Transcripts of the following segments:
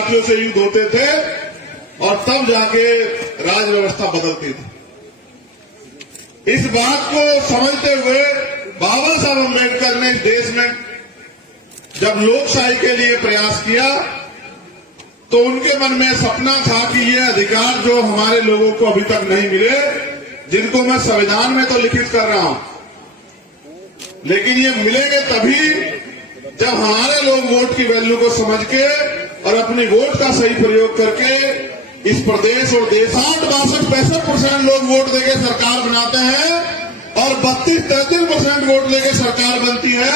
मराठियों से युद्ध होते थे और तब जाके राज व्यवस्था बदलती थी। इस बात को समझते हुए बाबा साहब अम्बेडकर ने इस देश में जब लोकशाही के लिए प्रयास किया तो उनके मन में सपना था कि ये अधिकार जो हमारे लोगों को अभी तक नहीं मिले, जिनको मैं संविधान में तो लिखित कर रहा हूं, लेकिन ये मिलेंगे तभी जब हमारे लोग वोट की वैल्यू को समझ के और अपनी वोट का सही प्रयोग करके इस प्रदेश और देश 62-63% लोग वोट देके सरकार बनाते हैं और 32-33% वोट लेके सरकार बनती है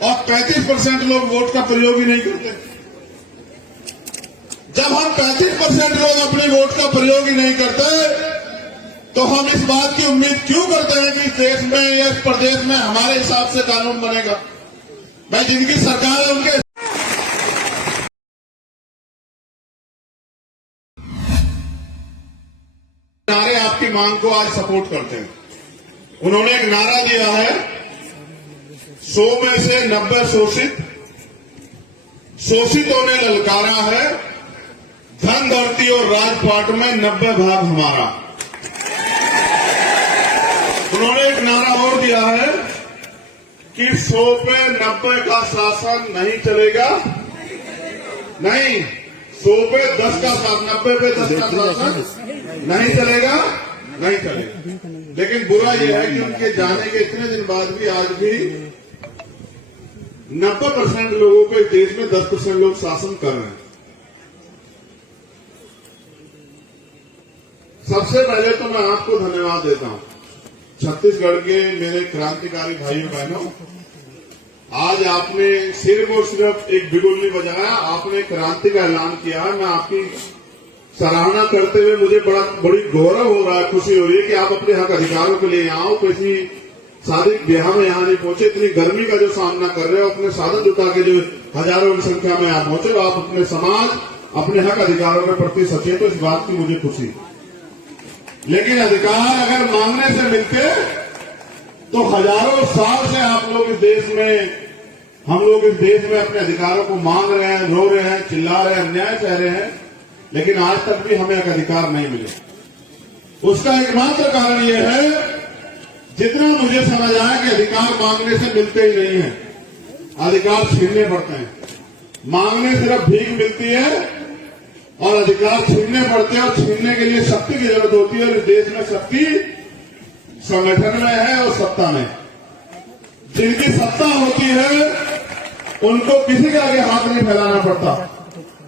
और 35% लोग वोट का प्रयोग ही नहीं करते। जब हम 35% लोग अपने वोट का प्रयोग ही नहीं करते तो हम इस बात की उम्मीद क्यों करते हैं कि इस देश में या इस प्रदेश में हमारे हिसाब से कानून बनेगा। मैं जिनकी सरकार है उनके नारे आपकी मांग को आज सपोर्ट करते हैं। उन्होंने एक नारा दिया है, 100 में से 90 शोषितों ने ललकारा है, धन धरती और राजपाट में 90 भाग हमारा। उन्होंने एक नारा और दिया है कि 100 पे 90 का शासन नहीं चलेगा, नहीं 100 पे 10 का शासन, 90 पे 10 का शासन नहीं चलेगा, नहीं चलेगा। लेकिन बुरा यह है कि उनके जाने के इतने दिन बाद भी आज भी 90% लोगों को इस देश में 10% लोग शासन कर रहे हैं। सबसे पहले तो मैं आपको धन्यवाद देता हूं, छत्तीसगढ़ के मेरे क्रांतिकारी भाइयों बहनों, आज आपने सिर्फ और सिर्फ एक बिगुल नहीं बजाया, आपने क्रांति का ऐलान किया है। मैं आपकी सराहना करते हुए मुझे बड़ी गौरव हो रहा है, खुशी हो रही है कि आप अपने हक अधिकारों के लिए यहाँ आओ, किसी शादी ब्याह में यहाँ नहीं पहुंचे, इतनी गर्मी का जो सामना कर रहे हो, अपने साधन जुटा के जो हजारों की संख्या में यहाँ पहुंचे, आप अपने समाज, अपने हक अधिकारों के प्रति सचेत हो, इस बात की मुझे खुशी है। लेकिन अधिकार अगर मांगने से मिलते तो हजारों साल से आप लोग इस देश में, हम लोग इस देश में अपने अधिकारों को मांग रहे हैं, रो रहे हैं, चिल्ला रहे हैं, अन्याय सह रहे हैं, लेकिन आज तक भी हमें एक अधिकार नहीं मिले। उसका एकमात्र कारण यह है, जितना मुझे समझ आया कि अधिकार मांगने से मिलते ही नहीं है, अधिकार छीनने पड़ते हैं। मांगने सिर्फ भीख मिलती है और अधिकार छीनने पड़ते हैं, और छीनने के लिए शक्ति की जरूरत होती है। और इस देश में शक्ति संगठन में है और सत्ता में। जिनकी सत्ता होती है उनको किसी के आगे हाथ नहीं फैलाना पड़ता,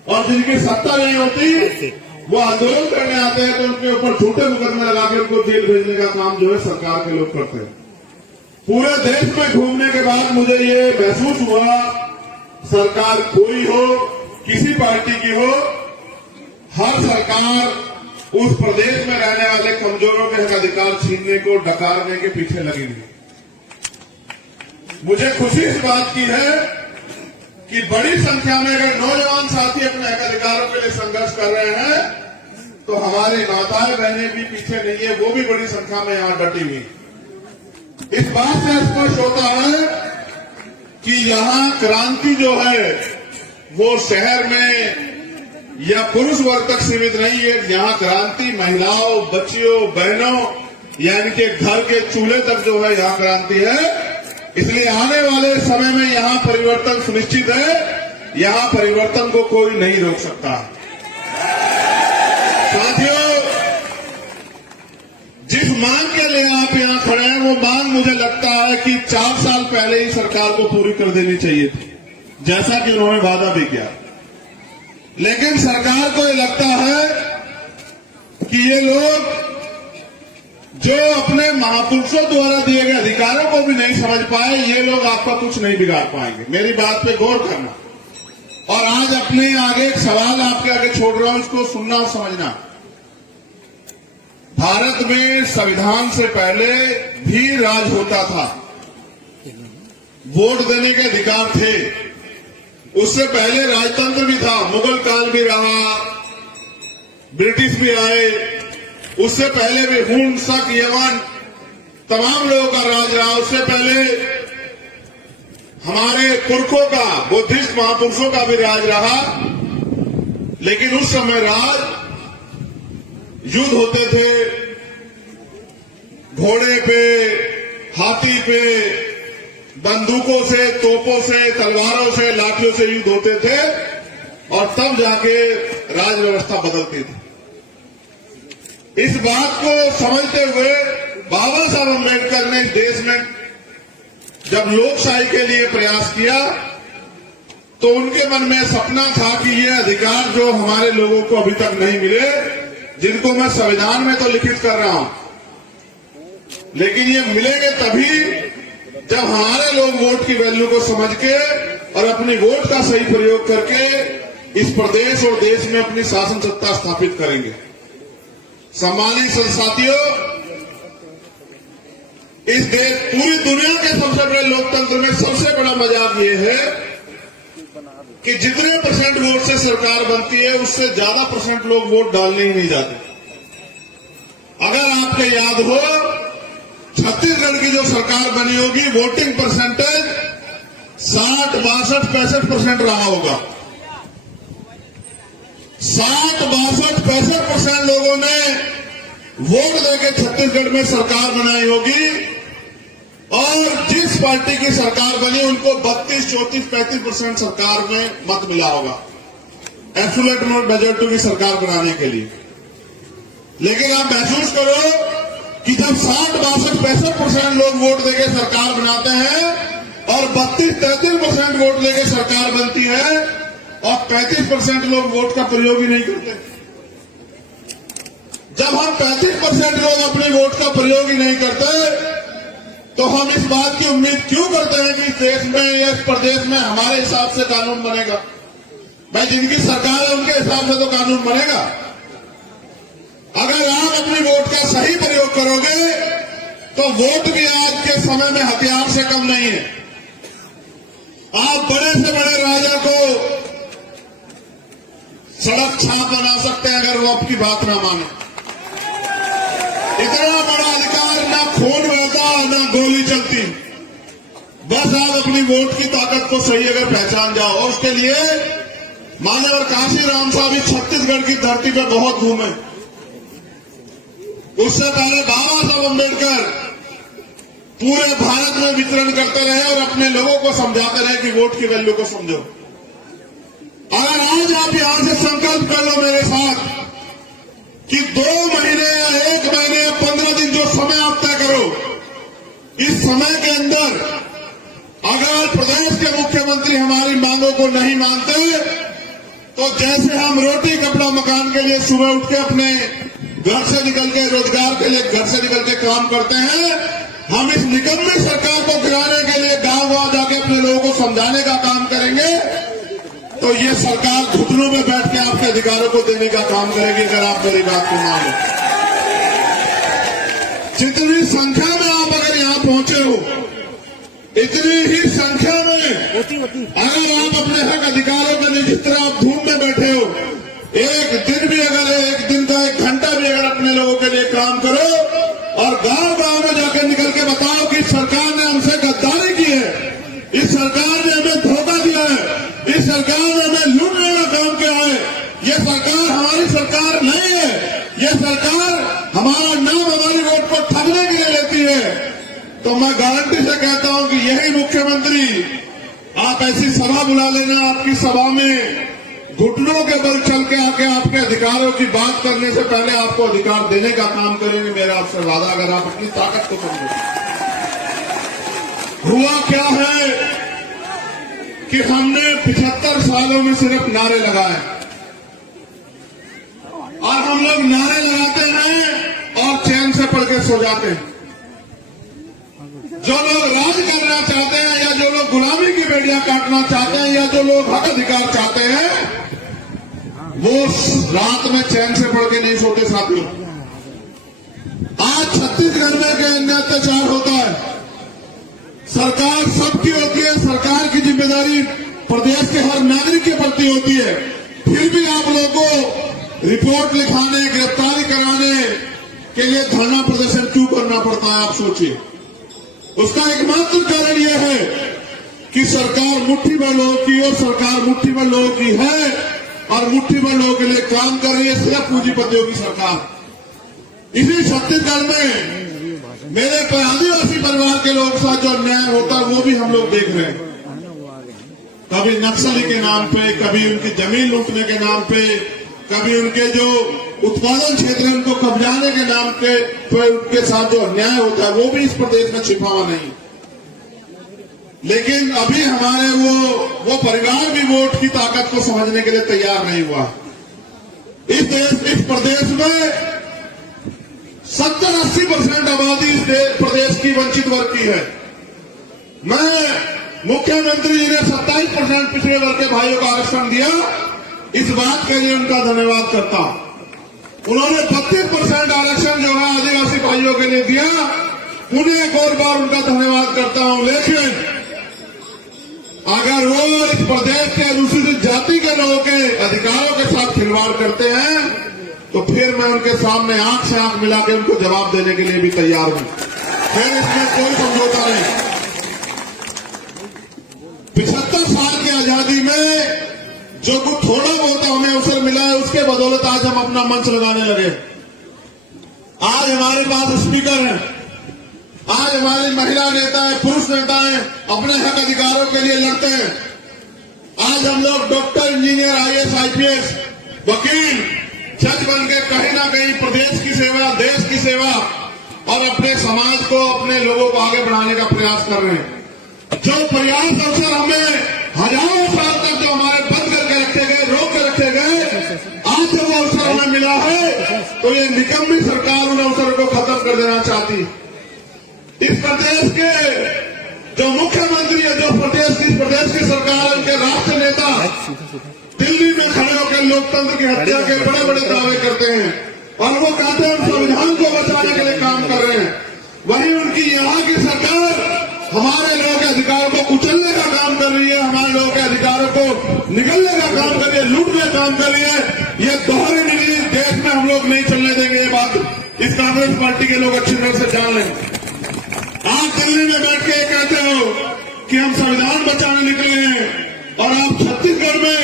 और जिनकी सत्ता नहीं होती वो आंदोलन करने आते हैं तो उनके ऊपर झूठे मुकदमे लगा के उनको जेल भेजने का काम जो है सरकार के लोग करते हैं। पूरे देश में घूमने के बाद मुझे ये महसूस हुआ, सरकार कोई हो, किसी पार्टी की हो, हर सरकार उस प्रदेश में रहने वाले कमजोरों के हक अधिकार छीनने को डकारने के पीछे लगी हुई। मुझे खुशी इस बात की है कि बड़ी संख्या में अगर नौजवान साथी अपने हक अधिकारों के लिए संघर्ष कर रहे हैं तो हमारे माताएं बहनें भी पीछे नहीं है, वो भी बड़ी संख्या में यहां डटी हुई। इस बात से स्पष्ट होता है कि यहां क्रांति जो है वो शहर में या पुरुष वर्ग तक सीमित नहीं है। यहां क्रांति महिलाओं, बच्चियों, बहनों यानी कि घर के चूल्हे तक जो है यहां क्रांति है। इसलिए आने वाले समय में यहां परिवर्तन सुनिश्चित है, यहां परिवर्तन को कोई नहीं रोक सकता। साथियों, जिस मांग के लिए आप यहां खड़े हैं वो मांग मुझे लगता है कि 4 साल पहले ही सरकार को पूरी कर देनी चाहिए थी, जैसा कि उन्होंने वादा भी किया। लेकिन सरकार को ये लगता है कि ये लोग जो अपने महापुरुषों द्वारा दिए गए अधिकारों को भी नहीं समझ पाए, ये लोग आपका कुछ नहीं बिगाड़ पाएंगे। मेरी बात पे गौर करना। और आज अपने आगे एक सवाल आपके आगे छोड़ रहा हूं, इसको सुनना और समझना। भारत में संविधान से पहले भी राज होता था, वोट देने के अधिकार थे, उससे पहले राजतंत्र भी था, मुगल काल भी रहा, ब्रिटिश भी आए, उससे पहले भी हुन, शक, यमन तमाम लोगों का राज रहा, उससे पहले हमारे पुरखों का, बुद्धिस्ट महापुरुषों का भी राज रहा। लेकिन उस समय युद्ध होते थे, घोड़े पे, हाथी पे, बंदूकों से, तोपों से, तलवारों से, लाठियों से युद्ध होते थे और तब जाके राज व्यवस्था बदलती थी। इस बात को समझते हुए बाबा साहब अम्बेडकर ने इस देश में जब लोकशाही के लिए प्रयास किया तो उनके मन में सपना था कि ये अधिकार जो हमारे लोगों को अभी तक नहीं मिले, जिनको मैं संविधान में तो लिखित कर रहा हूं, लेकिन ये मिलेंगे तभी जब हमारे लोग वोट की वैल्यू को समझ के और अपनी वोट का सही प्रयोग करके इस प्रदेश और देश में अपनी शासन सत्ता स्थापित करेंगे। सम्मानित साथियों, इस देश पूरी दुनिया के सबसे बड़े लोकतंत्र में सबसे बड़ा मजाक ये है कि जितने परसेंट वोट से सरकार बनती है उससे ज्यादा परसेंट लोग वोट डालने ही नहीं जाते। अगर आपको याद हो, छत्तीसगढ़ की जो सरकार बनी होगी, वोटिंग परसेंटेज 60, 62, 65% रहा होगा। 60, 62, 65% लोगों ने वोट देकर छत्तीसगढ़ में सरकार बनाई होगी और जिस पार्टी की सरकार बनी उनको 32, 34, 35% सरकार में मत मिला होगा एब्सोल्यूट मेजॉरिटी की सरकार बनाने के लिए। लेकिन आप महसूस करो कि जब 60, 62, 65% लोग वोट देकर सरकार बनाते हैं और 32, 33% वोट देकर सरकार बनती है और 35% लोग वोट का प्रयोग ही नहीं करते। जब हम 35% लोग अपने वोट का प्रयोग ही नहीं करते तो हम इस बात की उम्मीद क्यों करते हैं कि इस देश में या इस प्रदेश में हमारे हिसाब से कानून बनेगा? भाई, जिनकी सरकार है उनके हिसाब से तो कानून बनेगा। अगर आप अपनी वोट का सही प्रयोग करोगे तो वोट भी आज के समय में हथियार से कम नहीं है। आप बड़े से बड़े राजा को सड़क छाप बना सकते हैं अगर वो आपकी बात ना माने। इतना बड़ा अधिकार ना खून बहता ना गोली चलती। बस आप अपनी वोट की ताकत को सही अगर पहचान जाओ। और उसके लिए माननीय काशी राम साहब इस छत्तीसगढ़ की धरती पर बहुत घूमे। उससे पहले बाबा साहब अम्बेडकर पूरे भारत में विचरण करते रहे और अपने लोगों को समझाते रहे कि वोट की वैल्यू को समझो। अगर आज आप यहां से संकल्प कर लो मेरे साथ कि 2 महीने या 1 महीने या 15 दिन जो समय आप तय करो, इस समय के अंदर अगर प्रदेश के मुख्यमंत्री हमारी मांगों को नहीं मानते तो जैसे हम रोटी कपड़ा मकान के लिए सुबह उठ के अपने घर से निकल के रोजगार के लिए घर से निकल के काम करते हैं, हम इस निकम्मी सरकार को गिराने के लिए गांव जाके अपने लोगों को समझाने का काम करेंगे तो ये सरकार घुटनों में बैठ के आपके अधिकारों को देने का काम करेगी। अगर आप मेरी बात को मानो, जितनी संख्या में आप अगर यहां पहुंचे हो, इतनी ही संख्या में अगर आप अपने हक अधिकारों के लिए जिस तरह आप धूम में बैठे हो, एक दिन भी अगर 1 दिन का 1 घंटा भी अगर अपने लोगों के लिए काम करो और गांव गांव में जाकर निकल के बताओ कि सरकार ने हमसे गद्दारी की है, इस सरकार ने हमें धोखा दिया है, इस सरकार ने हमें लूटने का काम किया है, ये सरकार हमारी सरकार नहीं है, ये सरकार हमारा नाम हमारी वोट को ठगने के लिए लेती है, तो मैं गारंटी से कहता हूं कि यही मुख्यमंत्री, आप ऐसी सभा बुला लेना, आपकी सभा में घुटनों के बल चल के आके आपके अधिकारों की बात करने से पहले आपको अधिकार देने का काम करेंगे। मेरा आपसे वादा, अगर आप अपनी ताकत को समझो। हुआ क्या है कि हमने 75 सालों में सिर्फ नारे लगाए और हम लोग नारे लगाते हैं और चैन से पढ़ के सो जाते हैं। जो लोग राज करना चाहते हैं या जो लोग गुलामी की बेड़ियां काटना चाहते हैं या जो लोग हक अधिकार चाहते हैं, वो रात में चैन से पढ़ के नहीं सोते साथियों। आज छत्तीसगढ़ में क्या अन्य अत्याचार होता है, सरकार सबकी होती है, सरकार की जिम्मेदारी प्रदेश के हर नागरिक के प्रति होती है, फिर भी आप लोगों को रिपोर्ट लिखाने, गिरफ्तारी कराने के लिए धरना प्रदर्शन क्यों करना पड़ता है? आप सोचिए। उसका एकमात्र कारण यह है कि सरकार मुट्ठी में लोगों की और सरकार मुट्ठी में लोगों की है और मुट्ठी भर लोगों के लिए काम कर रही है सिर्फ पूंजीपतियों की सरकार। इसी छत्तीसगढ़ में मेरे आदिवासी परिवार के लोगों के साथ जो अन्याय होता है वो भी हम लोग देख रहे हैं। कभी नक्सली के नाम पे, कभी उनकी जमीन लूटने के नाम पे, कभी उनके जो उत्पादन क्षेत्र है उनको कब्जाने के नाम पे, तो उनके साथ जो अन्याय होता है वो भी इस प्रदेश में छिपा हुआ नहीं। लेकिन अभी हमारे वो परिवार भी वोट की ताकत को समझने के लिए तैयार नहीं हुआ। इस प्रदेश में 70-80% आबादी इस प्रदेश की वंचित वर्ग की है। मैं मुख्यमंत्री जी ने 27% पिछड़े वर्ग के भाइयों को आरक्षण दिया, इस बात के लिए उनका धन्यवाद करता हूं। उन्होंने 32% आरक्षण जो है आदिवासी भाइयों के लिए दिया, उन्हें एक और बार उनका धन्यवाद करता हूं। लेकिन अगर वो इस प्रदेश के अनुसूचित जाति के लोगों के अधिकारों के साथ खिलवाड़ करते हैं तो फिर मैं उनके सामने आंख से आंख मिला के उनको जवाब देने के लिए भी तैयार हूं। फिर इसमें कोई समझौता नहीं। 75 साल की आजादी में जो कुछ थोड़ा बहुत हमें अवसर मिला है उसके बदौलत आज हम अपना मंच लगाने लगे। आज हमारे पास स्पीकर हैं, आज हमारी महिला नेता है, पुरुष नेता है, अपने हक अधिकारों के लिए लड़ते हैं। आज हम लोग डॉक्टर, इंजीनियर, IAS, IPS, वकील, जज बन के कहीं ना कहीं प्रदेश की सेवा, देश की सेवा और अपने समाज को, अपने लोगों को आगे बढ़ाने का प्रयास कर रहे हैं। जो प्रयास अवसर हमें हजारों साल तक जो हमारे बंद करके रखे गए, रोक के रखे गए, आज जब वो अवसर हमें मिला है तो ये निकम्मी सरकार उन अवसरों को खत्म कर देना चाहती है। इस प्रदेश के जो मुख्यमंत्री है, जो प्रदेश की सरकार, उनके राष्ट्रीय नेता दिल्ली में खड़े होकर लोकतंत्र की हत्या के बड़े बड़े दावे करते हैं और वो कहते हैं हम संविधान को बचाने के लिए काम कर रहे हैं। वहीं उनकी यहाँ की सरकार हमारे लोगों के अधिकारों को कुचलने का काम कर रही है, हमारे लोगों के अधिकारों को निगलने का काम कर रही है, लूटने का काम कर रही है। ये दोहरी नीति देश में हम लोग नहीं चलने देंगे। ये बात इस कांग्रेस पार्टी के लोग अच्छी तरह से जान लें। आप दिल्ली में बैठ के कहते हो कि हम संविधान बचाने निकले हैं और आप छत्तीसगढ़ में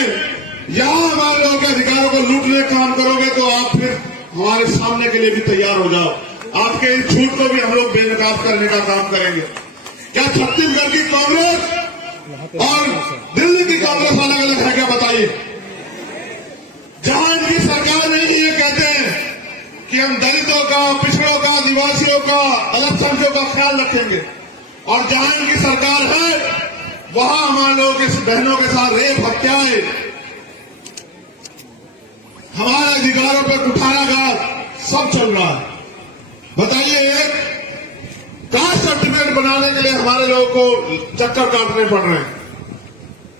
यहां हमारे लोगों के अधिकारों को लूटने का काम करोगे तो आप फिर हमारे सामने के लिए भी तैयार हो जाओ। आपके इस झूठ को भी हम लोग बेनकाब करने का काम करेंगे। क्या छत्तीसगढ़ की कांग्रेस और दिल्ली की कांग्रेस अलग अलग है क्या? बताइए। जहां इनकी सरकार नहीं, ये कहते हैं कि हम दलितों का, पिछड़ों का, आदिवासियों का, अल्पसंख्यकों का ख्याल रखेंगे, और जहां इनकी सरकार है वहां हमारे लोगों के बहनों के साथ रेप, हत्याएं, हमारे अधिकारों पर कुठाराघात सब चल रहा है। बताइए, कास्ट सर्टिफिकेट बनाने के लिए हमारे लोगों को चक्कर काटने पड़ रहे हैं।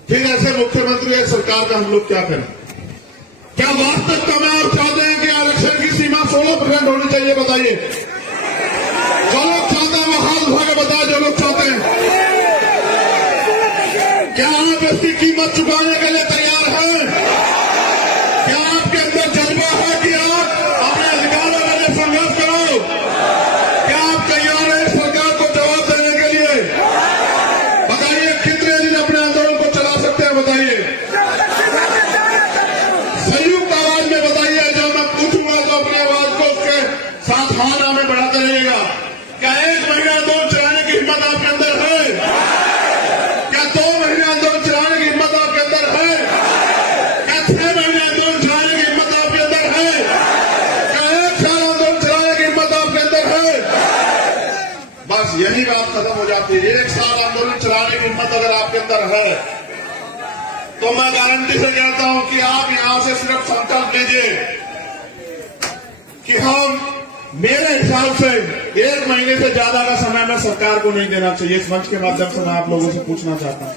फिर ऐसे मुख्यमंत्री या सरकार का हम लोग क्या करें? क्या वास्तविकता में आप चाहते हैं कि आरक्षण की सीमा 16% होनी चाहिए? बताइए। जो लोग चाहते हैं वो हाथ उठा के बताए, जो लोग चाहते हैं। क्या आप इसकी कीमत चुकाने के लिए तैयार हैं? क्या आपके अंदर जज्बा है कि आप अपने अधिकारों के लिए संघर्ष करो? क्या आप तैयार हैं सरकार को जवाब देने के लिए? बताइए, कितने दिन अपने आंदोलन को चला सकते हैं? बताइए। संयुक्त आवाज में बताइए। जो मैं पूछूंगा तो अपनी आवाज को उसके साथ हाथ में बढ़ाते रहिएगा। क्या 1 महीना आंदोलन चलाने की हिम्मत आपके अंदर है? क्या 2 महीने आंदोलन चलाने की हिम्मत आपके अंदर है? क्या 6 महीने आंदोलन चलाने की हिम्मत आपके अंदर है? क्या 1 साल आंदोलन चलाने की हिम्मत आपके अंदर है? बस यही बात खत्म हो जाती है। 1 साल आंदोलन चलाने की हिम्मत अगर आपके अंदर है तो मैं गारंटी से कहता हूं कि आप यहां से सिर्फ संकल्प लीजिए कि हम, मेरे हिसाब से 1 महीने से ज्यादा का समय मैं सरकार को नहीं देना चाहिए। इस मंच के माध्यम से मैं आप लोगों से पूछना चाहता हूं,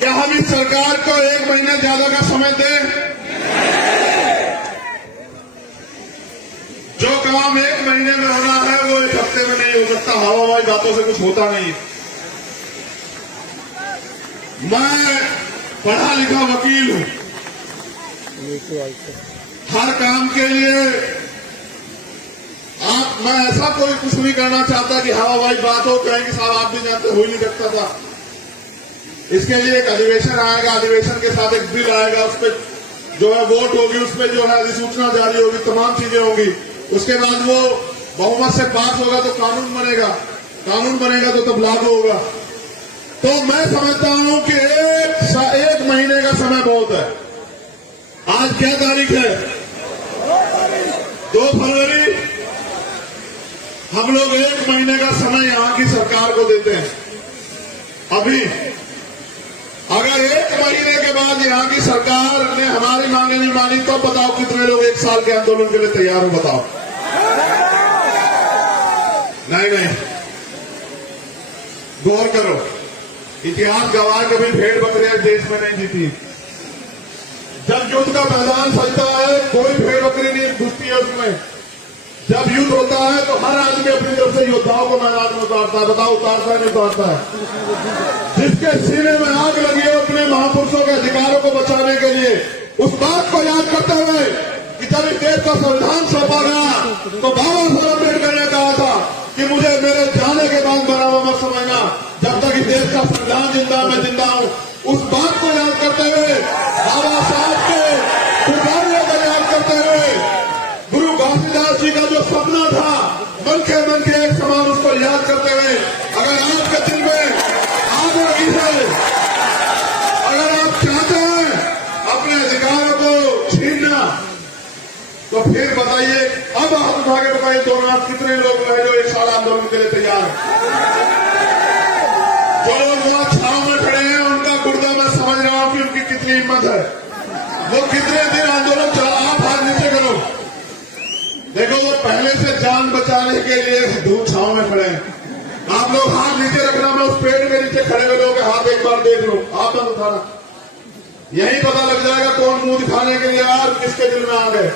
क्या हम इस सरकार को 1 महीने ज्यादा का समय दें? जो काम 1 महीने में होना है वो 1 हफ्ते में नहीं हो सकता। हवाई बातों से कुछ होता नहीं। मैं पढ़ा लिखा वकील हूं। हर काम के लिए मैं ऐसा कोई कुछ नहीं करना चाहता कि हवाई बात हो, कहेंगे साहब आप भी जानते, हो ही नहीं सकता था। इसके लिए एक अधिवेशन आएगा, अधिवेशन के साथ एक बिल आएगा, उस पर जो है वोट होगी, उसमें जो है अधिसूचना जारी होगी, तमाम चीजें होंगी। उसके बाद वो बहुमत से पास होगा तो कानून बनेगा, कानून बनेगा तो तब लागू होगा। तो मैं समझता हूं कि एक महीने का समय बहुत है। आज क्या तारीख है? 2 फरवरी। हम लोग 1 महीने का समय यहां की सरकार को देते हैं। अभी अगर 1 महीने के बाद यहां की सरकार ने हमारी मांगे नहीं मानी तो बताओ कितने लोग 1 साल के आंदोलन के लिए तैयार हो? बताओ। नहीं, गौर करो, इतिहास गवाह कभी भेड़ बकरियां देश में नहीं जीती। जब युद्ध का मैदान सजता है कोई भेड़ बकरी नहीं घुसती है उसमें। जब युद्ध होता है तो हर आदमी अपनी तरफ से योद्धाओं को मैदान में उतारता है। बताओ, उतारता है नहीं उतारता है? जिसके सीने में आग लगी है अपने महापुरुषों के अधिकारों को बचाने के लिए, उस बात को याद करते हुए कि जब इस देश का संविधान सौंपा गया तो बाबा साहब अम्बेडकर ने कहा था कि मुझे मेरे जाने के बाद बना हुआ मत समझना, जब तक इस देश का संविधान जिंदा मैं जिंदा हूं। उस बात को याद करते हुए, बाबा साहब के कुर्बानियों को याद करते हुए, गुरु घासीदास जी का जो सपना था मन के एक समान, उसको याद करते हुए, अगर आपके दिल में आग लगी है, अगर आप चाहते हैं अपने अधिकारों को छीनना, तो फिर बताइए, अब हाथ उठा के बताइए दोनों आप कितने लोग हैं जो 1 साल आंदोलन के लिए तैयार हैं? जो लोग वहां छाव में खड़े हैं उनका गुर्दा मैं समझ रहा हूं कि उनकी कितनी हिम्मत है। वो कितने दिन आंदोलन चला। आप हाथ नीचे करो, देखो वो पहले से जान बचाने के लिए धूप छाव में खड़े हैं। आप लोग हाथ नीचे रखना, मैं उस पेड़ के नीचे खड़े हुए लोगों के हाथ एक बार देख लो। आप मत उठाना, यही पता लग जाएगा कौन मुंह दिखाने के लिए यार किसके दिल में आ गए।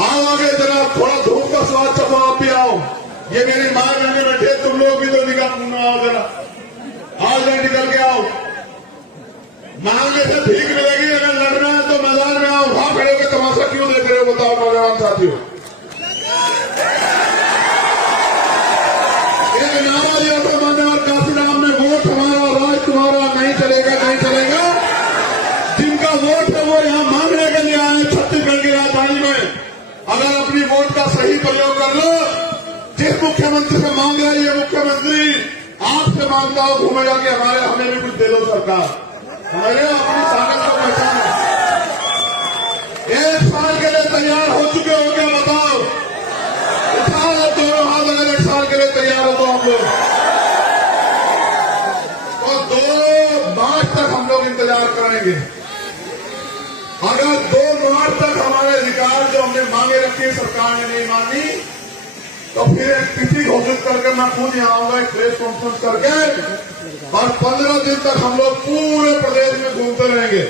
आओ आगे जरा, थोड़ा धूप का स्वाद चखो, आप भी आओ। ये मेरी मां बहने बैठे, तुम लोग भी तो निकाल में आओ जरा, आओ जरा निकल के आओ। मांगे से भीख मिलेगी, अगर लड़ना है तो मैदान में आओ। वहां खड़े होकर तमाशा क्यों देख रहे हो? बताओ नौजवान साथियों। एक नारा दिया था मैंने और काशीराम ने, वोट हमारा राज तुम्हारा, नहीं चलेगा नहीं चलेगा। जिनका वोट है वो यहां मांगने के लिए आए छत्तीसगढ़ की राजधानी में। अगर अपनी वोट का सही प्रयोग कर लो, जिस मुख्यमंत्री से मांग रहा है ये मुख्यमंत्री आपसे मांगता हो घूमेगा कि हमें भी कुछ दे दो सरकार, हमें अपनी ताकत को पहचाने। 1 साल के लिए तैयार हो चुके हो क्या? बताओ, उठाओ दोनों हाथ अगर 1 साल के लिए तैयार हो तो हम लोग। तो 2 मार्च तक हम लोग इंतजार करेंगे। अगर 2 मार्च तक हमारे अधिकार जो हमने मांगे रखी सरकार ने नहीं मानी, तो फिर एक तिथि घोषित करके मैं खुद यहाँ आऊंगा, एक प्रेस कॉन्फ्रेंस करके, और 15 दिन तक हम लोग पूरे प्रदेश में घूमते रहेंगे।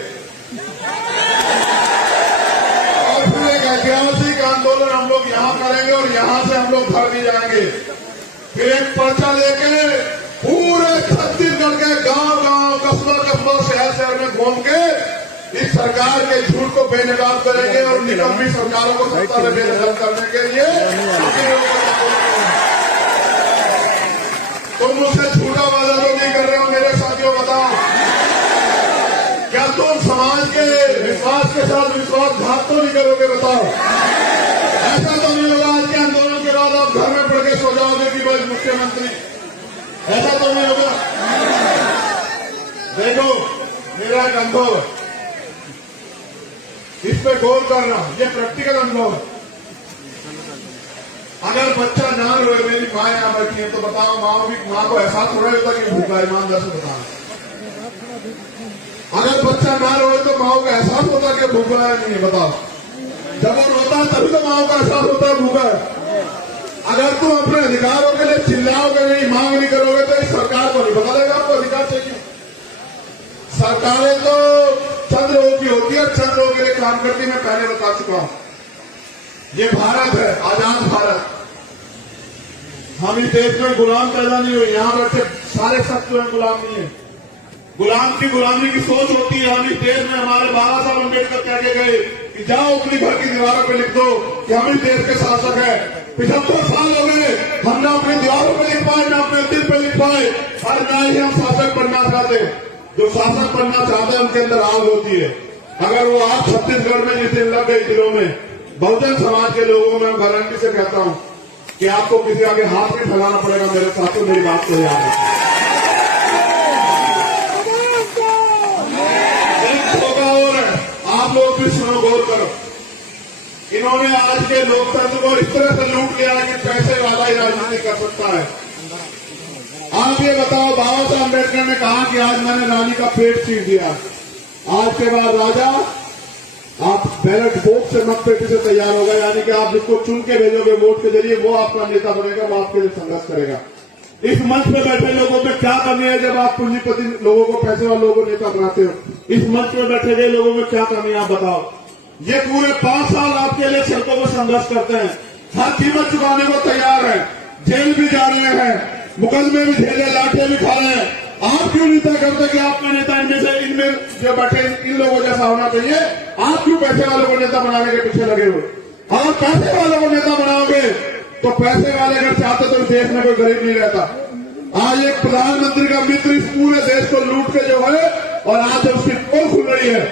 और फिर एक ऐतिहासिक आंदोलन हम लोग यहाँ करेंगे और यहाँ से हम लोग घर भी जाएंगे। फिर एक पर्चा लेके पूरे छत्तीसगढ़ के गांव कस्बा शहर में घूम के इस सरकार के झूठ को बेनकाब करेंगे और निकम्मी सरकारों को सत्ता से बेदखल करने के लिए तुम मुझसे झूठा वादा तो नहीं कर रहे हो मेरे साथियों? बताओ, क्या तुम समाज के विश्वास के साथ विश्वासघात तो नहीं करोगे? बताओ, ऐसा तो नहीं होगा आज के आंदोलन के बाद आप घर में पड़ के सो जाओगे कि बस मुख्यमंत्री, ऐसा तो नहीं होगा? देखो, मेरा एक अनुभव है, इस पे गौर करना, ये प्रैक्टिकल अनुभव है। अगर बच्चा ना रोए, मेरी माँ यहाँ बैठी है, तो बताओ माँ को एहसास हो रहा होता कि भूखा, ईमानदार से बताना। अगर बच्चा ना रोए तो माँ को एहसास होता कि भूखा है नहीं है? बताओ, जब वो रोता है तभी तो माँ को एहसास होता है भूखा है। अगर तुम अपने अधिकारों के लिए चिल्लाओगे नहीं, मांग नहीं करोगे, तो इस सरकार को नहीं पता लगेगा आपको अधिकार चाहिए। सरकारें तो चंद्रों की होती है, चंद्रों के लिए काम करती, मैं पहले बता चुका हूं। ये भारत है, आजाद भारत। हम इस देश में गुलाम पैदा नहीं हुए, यहां बैठे सारे शख्स जो है गुलाम नहीं है। गुलामी की सोच होती है। हम इस देश में हमारे बाबा साहब अम्बेडकर कह के गए कि जाओ अपनी घर की दीवारों पर लिख दो कि हम इस देश के शासक हैं। 75 साल हो गए, हमने अपनी दीवारों पर लिख पाए, न अपने दिल पर लिख पाए, और न ही हम शासक बनना चाहते। जो शासक बनना चाहते हैं उनके अंदर आग होती है। अगर वो आप छत्तीसगढ़ में जिस दिन लग गई दिलों में, बहुजन समाज के लोगों में गारंटी से कहता हूं कि आपको किसी आगे हाथ नहीं फैलाना पड़ेगा। मेरे साथियों, मेरी बात को याद रखें। एक होगा और आप लोग भी सुनो, गौर करो। इन्होंने आज के लोकतंत्र को इस तरह से लूट लिया कि पैसे वाला ही राजनीति कर सकता है। आप ये बताओ, बाबा साहब अम्बेडकर ने कहा कि आज मैंने रानी का पेट चीर दिया, आज के बाद राजा आप बैलेट वोट से मत पेटी से तैयार होगा, यानी कि आप जिसको चुन के भेजोगे वोट के जरिए वो आपका नेता बनेगा, वो आपके लिए संघर्ष करेगा। इस मंच पे बैठे लोगों में क्या कमी है जब आप पूंजीपति लोगों को, पैसे वाले लोगों को नेता बनाते हो? इस मंच पे बैठे गए लोगों में क्या कमी है आप बताओ? ये पूरे 5 साल आपके लिए सड़कों को संघर्ष करते हैं, हर कीमत चुकाने को तैयार है, जेल भी जा रहे हैं, मुकदमे भी झेले, लाठियां भी खा रहे हैं। आप क्यों नहीं तय करते कि आपका नेता इनमें जो बैठे इन लोगों जैसा होना चाहिए? आप क्यों पैसे वालों को नेता बनाने के पीछे लगे हो? और पैसे वालों को नेता बनाओगे तो पैसे वाले अगर चाहते तो देश में कोई गरीब नहीं रहता। आज एक प्रधानमंत्री का मित्र इस पूरे देश को लूट के जो है, और आज जब उसकी पोल खुल रही है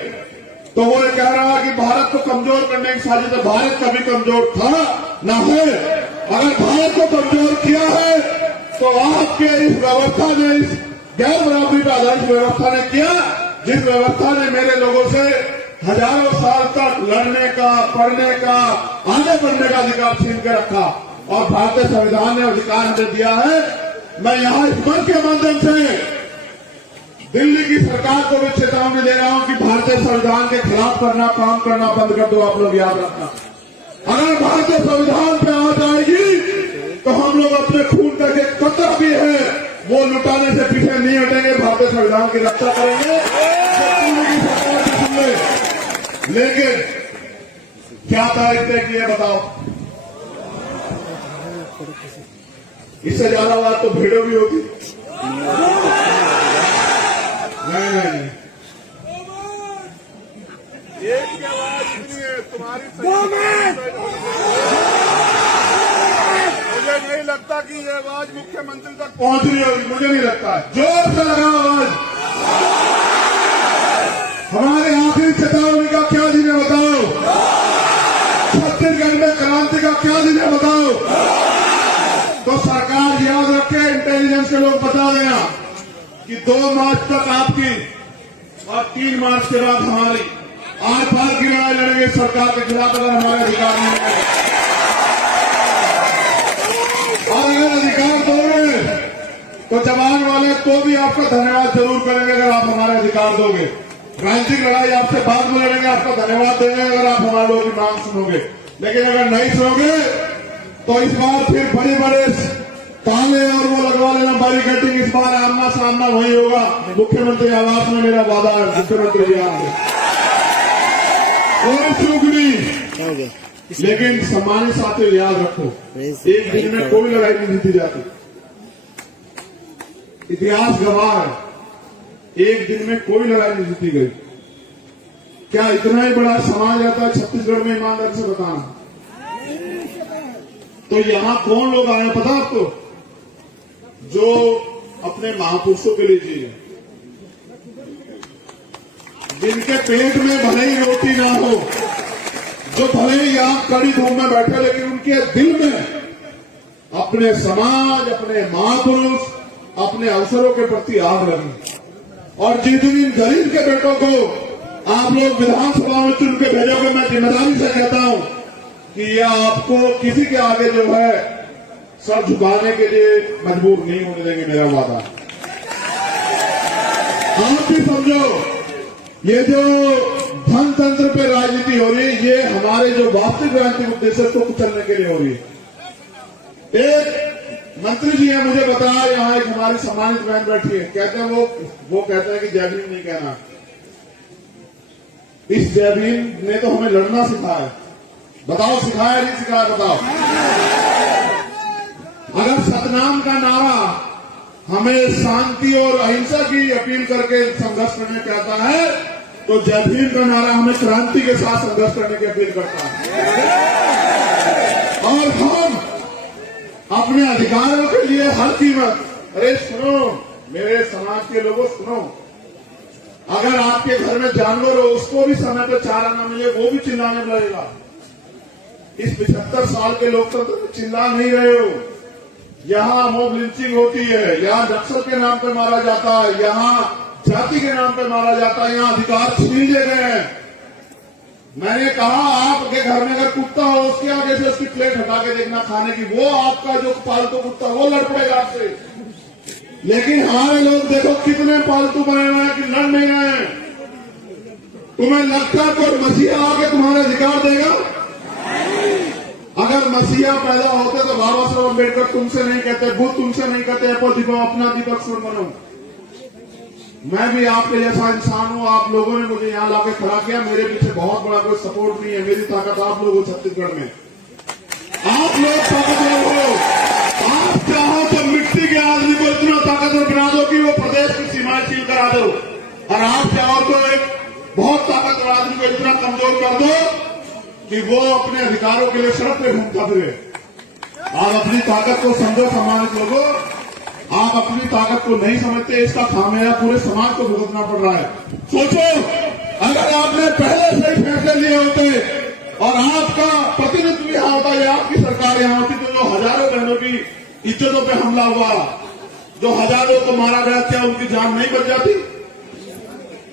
तो वो ये कह रहा है कि भारत को कमजोर करने की साजिश है। भारत कभी कमजोर था ना है। अगर भारत को कमजोर किया है तो आपके इस व्यवस्था ने, इस गैर बराबरी पर आधारित व्यवस्था ने किया, जिस व्यवस्था ने मेरे लोगों से हजारों साल तक लड़ने का, पढ़ने का, आगे बढ़ने का अधिकार छीन के रखा, और भारतीय संविधान ने अधिकार हमें दिया है। मैं यहां इस मंच के माध्यम से दिल्ली की सरकार को भी चेतावनी दे रहा हूं कि भारतीय संविधान के खिलाफ काम करना बंद कर दो। आप लोग याद रखना, अगर भारतीय संविधान पे आ जाएगी तो हम लोग अपने खून का एक कतरा भी है वो लुटाने से पीछे नहीं हटेंगे, भारतीय संविधान की रक्षा करेंगे। लेकिन क्या तारीख तय की है बताओ? इससे ज्यादा बात तो वीडियो भी होती। नहीं, एक की आवाज सुनिए, तुम्हारी मुझे नहीं लगता कि ये आवाज मुख्यमंत्री तक पहुंच रही होगी, मुझे नहीं लगता है। जोर से लगा आवाज। हमारे आखिरी चेतावनी का क्या दिन है बताओ? छत्तीसगढ़ में क्रांति का क्या दिन है बताओ? तो सरकार याद रखे, इंटेलिजेंस के लोग बता देना कि 2 मार्च तक आपकी और 3 मार्च के बाद हमारी आर पार की लड़ाई लड़ेंगे सरकार के खिलाफ, अगर हमारे अधिकार नहीं मिलेंगे। और अगर अधिकार दोगे तो जवान वाले को भी आपका धन्यवाद जरूर करेंगे अगर आप हमारे अधिकार दोगे। राजनीतिक लड़ाई आपसे बाद में लड़ेंगे, आपका धन्यवाद देंगे अगर आप हमारे लोगों की मांग सुनोगे। लेकिन अगर नहीं सुनोगे तो इस बार फिर बड़े बड़े ताले और वो लगवा लेना बैरिकेडिंग। इस बार आमना सामना वही होगा। मुख्यमंत्री आवास में मेरा वादा है, मुख्यमंत्री जी आपसे कोई चूक नहीं। लेकिन सम्मानित साथियों याद रखो, एक दिन में कोई लड़ाई नहीं जीती जाती। इतिहास गवाह है, एक दिन में कोई लड़ाई नहीं जीती गई। क्या इतना ही बड़ा समाज रहता है छत्तीसगढ़ में? ईमानदारी से बताना। तो यहां कौन लोग आए पता आपको? जो अपने महापुरुषों के लिए जिए, जिनके पेट में भले ही रोटी ना हो, जो भले ही यहां कड़ी धूप में बैठे, लेकिन उनके दिल में अपने समाज, अपने महापुरुष, अपने अवसरों के प्रति आग लगी। और जिस दिन इन गरीब के बेटों को आप लोग विधानसभा में चुन के भेजोगे, मैं जिम्मेदारी से कहता हूं कि यह आपको किसी के आगे जो है सर झुकाने के लिए मजबूर नहीं होने देंगे, मेरा वादा। आप भी समझो, ये जो धन तंत्र पे राजनीति हो रही है, ये हमारे जो वास्तविक राजनीतिक उद्देश्य को कुचलने के लिए हो रही है। एक मंत्री जी है, मुझे बताया, यहाँ एक हमारी सम्मानित बहन बैठी है, कहते हैं वो कहते हैं कि जय भीम नहीं कहना। इस जय भीम ने तो हमें लड़ना सिखाया। बताओ सिखाया नहीं सिखाया? बताओ। अगर सतनाम का नारा हमें शांति और अहिंसा की अपील करके संघर्ष करने कहता है, तो जय भीम का नारा हमें क्रांति के साथ संघर्ष करने की अपील करता है। और हम अपने अधिकारों के लिए हर कीमत, अरे सुनो मेरे समाज के लोगों सुनो, अगर आपके घर में जानवर हो उसको भी समय पर चारा न मिले वो भी चिल्लाने लगेगा। इस 75 साल के लोकतंत्र में चिल्ला नहीं रहे हो। यहाँ मॉब लिंचिंग होती है, यहाँ नक्सल के नाम पे मारा जाता है, यहाँ जाति के नाम पे मारा जाता है, यहाँ अधिकार छीन लिए गए हैं। मैंने कहा आपके घर में अगर कुत्ता हो उसके आगे से उसकी प्लेट हटा के देखना खाने की, वो आपका जो पालतू कुत्ता वो लड़ पड़ेगा आपसे। लेकिन हमारे लोग देखो कितने पालतू बने हुए हैं कि लड़ नहीं रहे हैं। तुम्हें लगता है कोई मसीहा आके तुम्हारे अधिकार देगा? अगर मसीहा पैदा होते तो बाबा साहब अम्बेडकर तुमसे नहीं कहते, बुद्ध तुमसे नहीं कहते अपना दीपक सुर बनो। मैं भी आपके जैसा इंसान हूं। आप लोगों ने मुझे यहां लाके खड़ा किया। मेरे पीछे बहुत बड़ा कोई सपोर्ट नहीं है। मेरी ताकत आप लोग हो छत्तीसगढ़ में। आप लोग ताकतवर हो। आप चाहो तो मिट्टी के आदमी को इतना ताकतवर बना दो कि वो प्रदेश की सीमाएं सील करा दो, और आप चाहो तो एक बहुत ताकतवर आदमी को इतना कमजोर कर दो कि वो अपने अधिकारों के लिए सड़क पे घूमता फिरे। आप अपनी ताकत को समझो सम्मानित लोगों। आप अपनी ताकत को नहीं समझते, इसका खामियाजा पूरे समाज को भुगतना पड़ रहा है। सोचो अगर आपने पहले से ही फैसले लिए होते और आपका प्रतिनिधित्व यहाँ होता या आपकी सरकार यहाँ होती तो जो हजारों बहनों की इज्जतों पे हमला हुआ, जो हजारों को मारा गया, क्या उनकी जान नहीं बच जाती?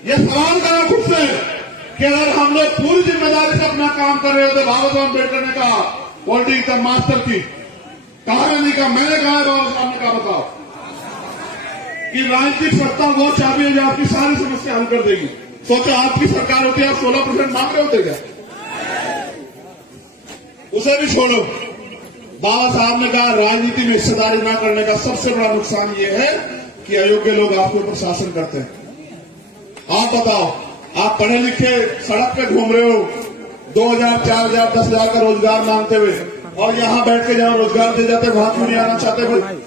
ये सवाल करा खुद से कि अगर हम लोग पूरी जिम्मेदारी से अपना काम कर रहे होते। बाबा साहब अम्बेडकर ने कहा पॉलिटिक्स का मास्टर की, कहा नहीं कहा, मैंने कहा, बाबा साहब ने कहा, बताओ कि राजनीतिक सत्ता वो चाबी है जो आपकी सारी समस्या हल कर देगी। सोचो आपकी सरकार होती है, आप 16% मांग रहे होते क्या? उसे भी छोड़ो। बाबा साहब ने कहा राजनीति में हिस्सेदारी न करने का सबसे बड़ा नुकसान ये है कि अयोग्य लोग आपके ऊपर शासन करते हैं। आप बताओ, आप पढ़े लिखे सड़क पे घूम रहे हो 2000, 4000, 10,000 का रोजगार मांगते हुए, और यहां बैठ के जहां रोजगार दे जाते वहां क्यों नहीं आना चाहते भाई?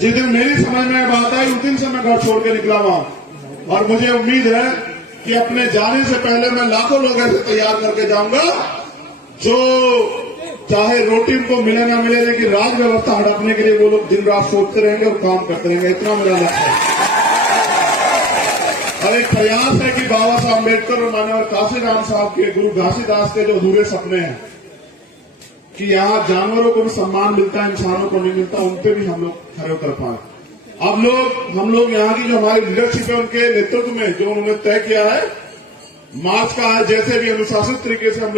जिस दिन मेरी समझ में बात आई उस दिन से मैं घर छोड़ के निकला वहां, और मुझे उम्मीद है कि अपने जाने से पहले मैं लाखों लोग ऐसे तैयार करके जाऊंगा जो चाहे रोटी उनको मिले ना मिले लेकिन राज व्यवस्था हड़पने के लिए वो लोग दिन रात सोचते रहेंगे और काम करते रहेंगे। इतना मेरा लक्ष्य है। और एक प्रयास है कि बाबा साहब अम्बेडकर और माननीय काशीराम साहब के, गुरु घासीदास के जो अधूरे सपने हैं कि यहाँ जानवरों को भी सम्मान मिलता है, इंसानों को नहीं मिलता, उन पे भी हम लोग खड़े उतर पाए। हम लोग यहाँ की जो हमारी लीडरशिप है उनके नेतृत्व में जो उन्होंने तय किया है मार्च का है, जैसे भी अनुशासित तरीके से हम